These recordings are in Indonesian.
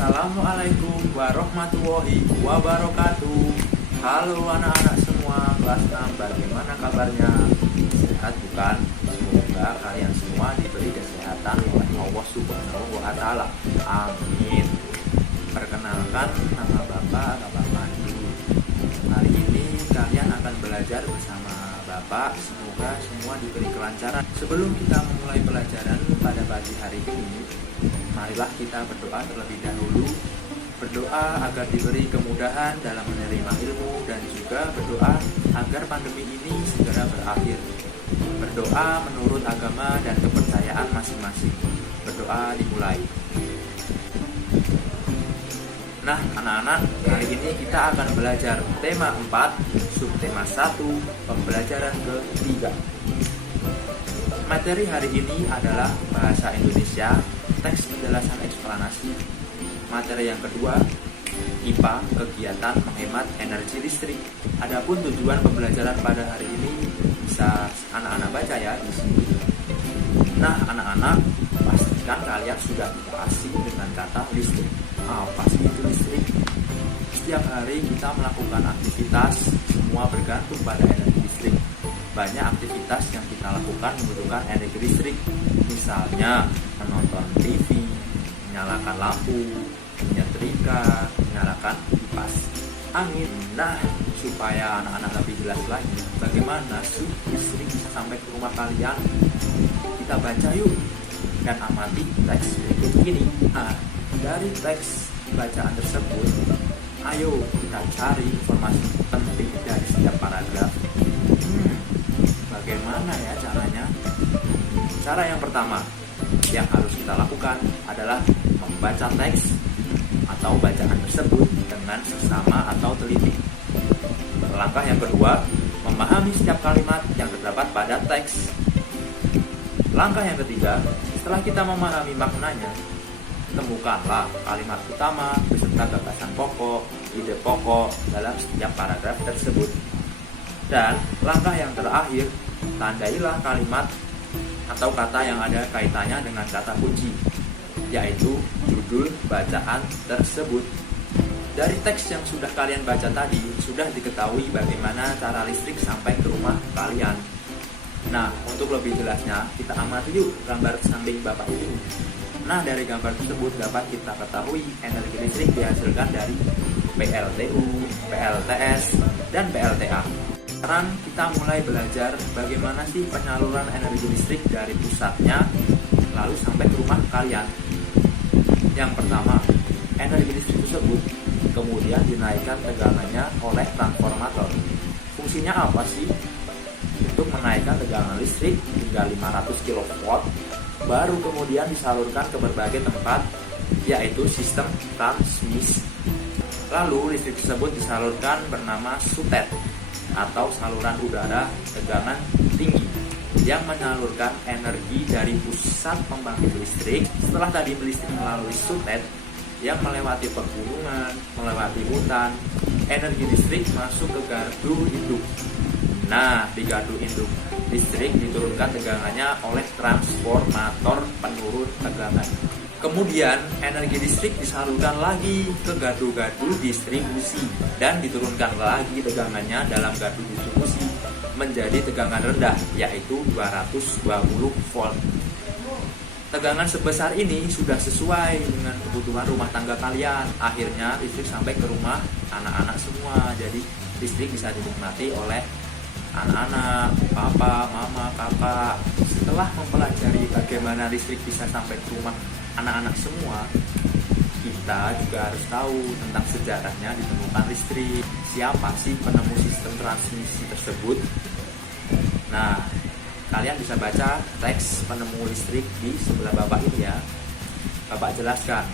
Assalamualaikum warahmatullahi wabarakatuh. Halo anak-anak semua kelas 6, bagaimana kabarnya? Sehat bukan? Semoga kalian semua diberi kesehatan oleh Allah Subhanahu wa Ta'ala. Amin. Perkenalkan, nama Bapak Pandu. Hari ini kalian akan belajar bersama Bapak. Semoga semua diberi kelancaran. Sebelum kita memulai pelajaran pada pagi hari ini, marilah kita berdoa terlebih dahulu. Berdoa agar diberi kemudahan dalam menerima ilmu dan juga berdoa agar pandemi ini segera berakhir. Berdoa menurut agama dan kepercayaan masing-masing. Berdoa dimulai. Nah, anak-anak, hari ini kita akan belajar tema 4, subtema 1, pembelajaran ketiga. Materi hari ini adalah bahasa Indonesia, teks penjelasan eksplanasi. Materi yang kedua, IPA, kegiatan menghemat energi listrik. Adapun tujuan pembelajaran pada hari ini bisa anak-anak baca ya di sini. Nah, anak-anak, pastikan kalian sudah tidak asing dengan kata listrik. Apa sih itu listrik? Setiap hari kita melakukan aktivitas, semua bergantung pada energi listrik. Banyak aktivitas yang kita lakukan membutuhkan energi listrik. Misalnya menonton TV, menyalakan lampu, menyetrika, menyalakan kipas angin. Nah, supaya anak-anak lebih jelas lagi bagaimana sih listrik bisa sampai ke rumah kalian, kita baca yuk dan amati teks berikut ini. Nah, dari teks bacaan tersebut, ayo kita cari informasi penting dari setiap paragraf. Bagaimana ya caranya? Cara yang pertama yang harus kita lakukan adalah membaca teks atau bacaan tersebut dengan seksama atau teliti. Langkah yang kedua, memahami setiap kalimat yang terdapat pada teks. Langkah yang ketiga, setelah kita memahami maknanya, temukanlah kalimat utama beserta gagasan pokok, ide pokok dalam setiap paragraf tersebut. Dan langkah yang terakhir, tandailah kalimat atau kata yang ada kaitannya dengan kata kunci, yaitu judul bacaan tersebut. Dari teks yang sudah kalian baca tadi, sudah diketahui bagaimana cara listrik sampai ke rumah kalian. Nah, untuk lebih jelasnya, kita amati yuk gambar samping Bapak ini. Nah, dari gambar tersebut dapat kita ketahui energi listrik dihasilkan dari PLTU, PLTS, dan PLTA. Sekarang kita mulai belajar bagaimana sih penyaluran energi listrik dari pusatnya lalu sampai ke rumah kalian. Yang pertama, energi listrik tersebut kemudian dinaikkan tegangannya oleh transformator. Fungsinya apa sih? Untuk menaikkan tegangan listrik hingga 500 kW, baru kemudian disalurkan ke berbagai tempat, yaitu sistem transmisi. Lalu listrik tersebut disalurkan bernama sutet atau saluran udara tegangan tinggi yang menyalurkan energi dari pusat pembangkit listrik. Setelah tadi listrik melalui sutet yang melewati pegunungan, melewati hutan, energi listrik masuk ke gardu induk. Nah, di gardu induk listrik diturunkan tegangannya oleh transformator penurun tegangan. Kemudian energi listrik disalurkan lagi ke gardu-gardu distribusi dan diturunkan lagi tegangannya dalam gardu distribusi menjadi tegangan rendah, yaitu 220 volt. Tegangan sebesar ini sudah sesuai dengan kebutuhan rumah tangga kalian. Akhirnya listrik sampai ke rumah anak-anak semua. Jadi listrik bisa dinikmati oleh anak-anak, papa, mama, kakak. Setelah mempelajari bagaimana listrik bisa sampai ke rumah anak-anak semua, kita juga harus tahu tentang sejarahnya ditemukan listrik. Siapa sih penemu sistem transmisi tersebut? Nah, kalian bisa baca teks penemu listrik di sebelah Bapak ini ya. Bapak jelaskan.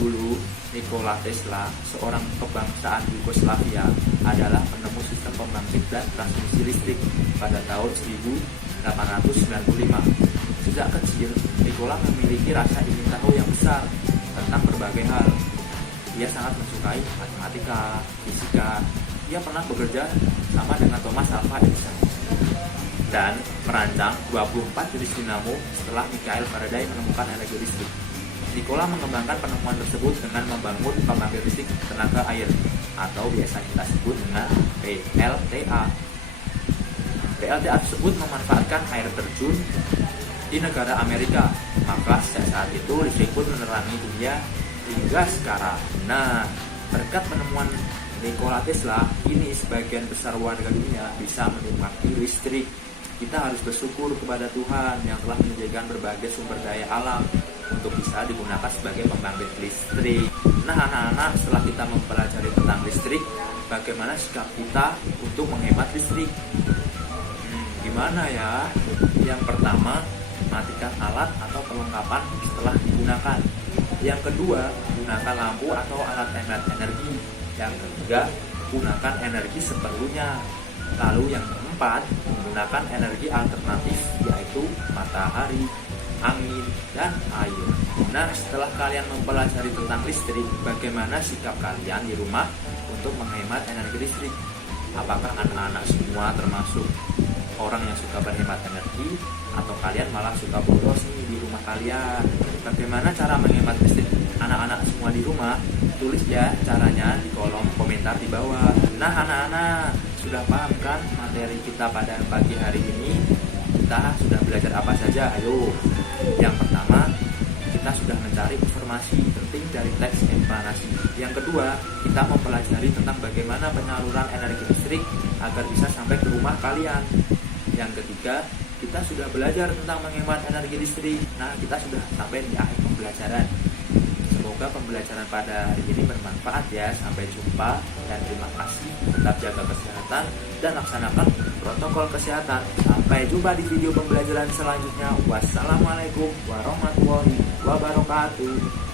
Dulu Nikola Tesla, seorang kebangsaan Yugoslavia, adalah penemu sistem pembangkit dan transmisi listrik pada tahun 1895. Sejak kecil, Nikola memiliki rasa ingin tahu yang besar tentang berbagai hal. Ia sangat mensukai matematika, fisika. Ia pernah bekerja sama dengan Thomas Alva Edison dan merancang 24 jenis dinamo setelah Michael Faraday menemukan energi listrik. Nikola mengembangkan penemuan tersebut dengan membangun pembangkit listrik tenaga air atau biasa kita sebut dengan PLTA. PLTA tersebut memanfaatkan air terjun di negara Amerika, maka sejak saat itu listrik pun menerangi dunia hingga sekarang. Nah, berkat penemuan Nikola Tesla, ini sebagian besar warga dunia bisa menikmati listrik. Kita harus bersyukur kepada Tuhan yang telah menyediakan berbagai sumber daya alam untuk bisa digunakan sebagai pembangkit listrik. Nah, anak-anak, setelah kita mempelajari tentang listrik, bagaimana sikap kita untuk menghemat listrik? Gimana ya? Yang pertama, matikan alat atau perlengkapan setelah digunakan. Yang kedua, gunakan lampu atau alat hemat energi. Yang ketiga, gunakan energi seperlunya. Lalu yang keempat, menggunakan energi alternatif yaitu matahari, angin, dan air. Nah, setelah kalian mempelajari tentang listrik, bagaimana sikap kalian di rumah untuk menghemat energi listrik? Apakah anak-anak semua termasuk orang yang suka berhemat energi, atau kalian malah suka boros nih di rumah kalian? Bagaimana cara menghemat listrik anak-anak semua di rumah? Tulis ya caranya di kolom komentar di bawah. Nah, anak-anak, sudah paham kan materi kita pada pagi hari ini? Kita sudah belajar apa saja? Ayo. Yang pertama, kita sudah mencari informasi penting dari teks eksplanasi. Yang kedua, kita mempelajari tentang bagaimana penyaluran energi listrik agar bisa sampai ke rumah kalian. Yang ketiga, kita sudah belajar tentang menghemat energi listrik. Nah, kita sudah sampai di akhir pembelajaran. Semoga pembelajaran pada hari ini bermanfaat ya. Sampai jumpa dan terima kasih. Tetap jaga kesehatan dan laksanakan protokol kesehatan. Sampai jumpa di video pembelajaran selanjutnya. Wassalamualaikum warahmatullahi wabarakatuh.